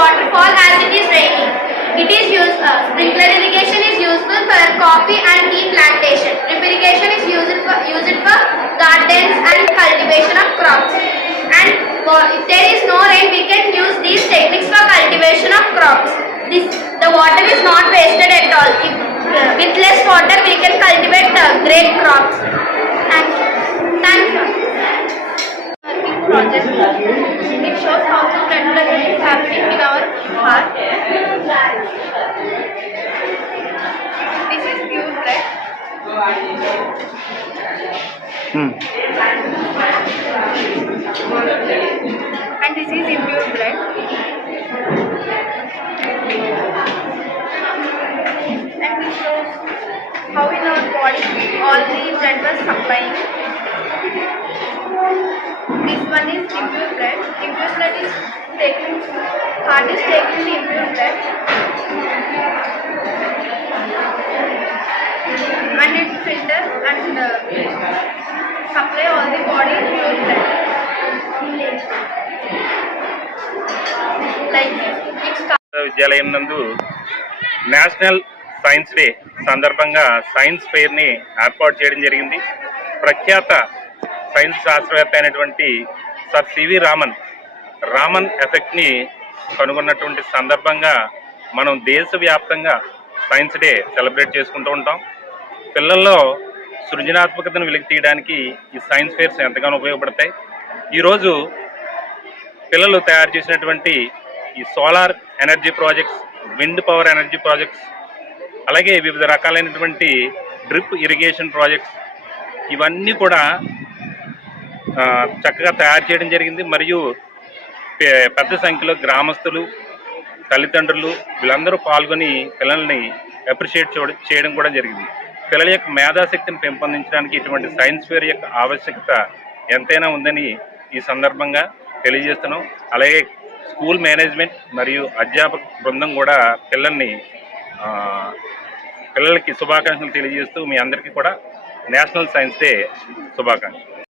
waterfall as it is raining. It is used, uh, sprinkler irrigation is useful for coffee and tea plantation. Drip irrigation is used for, used for gardens and cultivation of crops. And wa- if there is no rain, we can use these techniques for cultivation of crops. This, the water is not wasted at all. If, uh, with less water, we can cultivate uh, great crops. Thank you. Thank you. Hmm. and this is impure blood. And this shows how in our body all the blood was supplying. This one is impure blood. Impure blood is taking, heart is taking the impure blood. Filter supply all the body blood. Like విద్యాలయం నందు national science day సందర్భంగా science ఫెయిర్ని ఏర్పాటు చేయడం జరిగింది ప్రఖ్యాత science శాస్త్రవేత్త అయినటువంటి sir C V Raman Raman ఎఫెక్ట్ని కనుగొన్నటువంటి సందర్భంగా మనం దేశవ్యాప్తంగా సైన్స్ డే సెలబ్రేట్ చేసుకుంటూ ఉంటాం పిల్లల్లో సృజనాత్మకతను వెలికి తీయడానికి ఈ సైన్స్ ఫేర్స్ ఎంతగానో ఉపయోగపడతాయి. ఈరోజు పిల్లలు తయారు చేసినటువంటి ఈ solar energy projects wind power energy projects అలాగే వివిధ రకాలైనటువంటి డ్రిప్ ఇరిగేషన్ ప్రాజెక్ట్స్ ఇవన్నీ కూడా చక్కగా తయారు చేయడం జరిగింది. మరియు పెద్ద సంఖ్యలో గ్రామస్తులు తల్లిదండ్రులు వీళ్ళందరూ పాల్గొని పిల్లల్ని అప్రిషియేట్ చేయడం కూడా జరిగింది. పిల్లల యొక్క మేధాశక్తిని పెంపొందించడానికి ఇటువంటి సైన్స్ ఫేర్ యొక్క ఆవశ్యకత ఎంతైనా ఉందని ఈ సందర్భంగా తెలియజేస్తున్నాం. అలాగే స్కూల్ మేనేజ్మెంట్ మరియు అధ్యాపక బృందం కూడా పిల్లల్ని పిల్లలకి శుభాకాంక్షలు తెలియజేస్తూ మీ అందరికీ కూడా నేషనల్ సైన్స్ డే శుభాకాంక్షలు.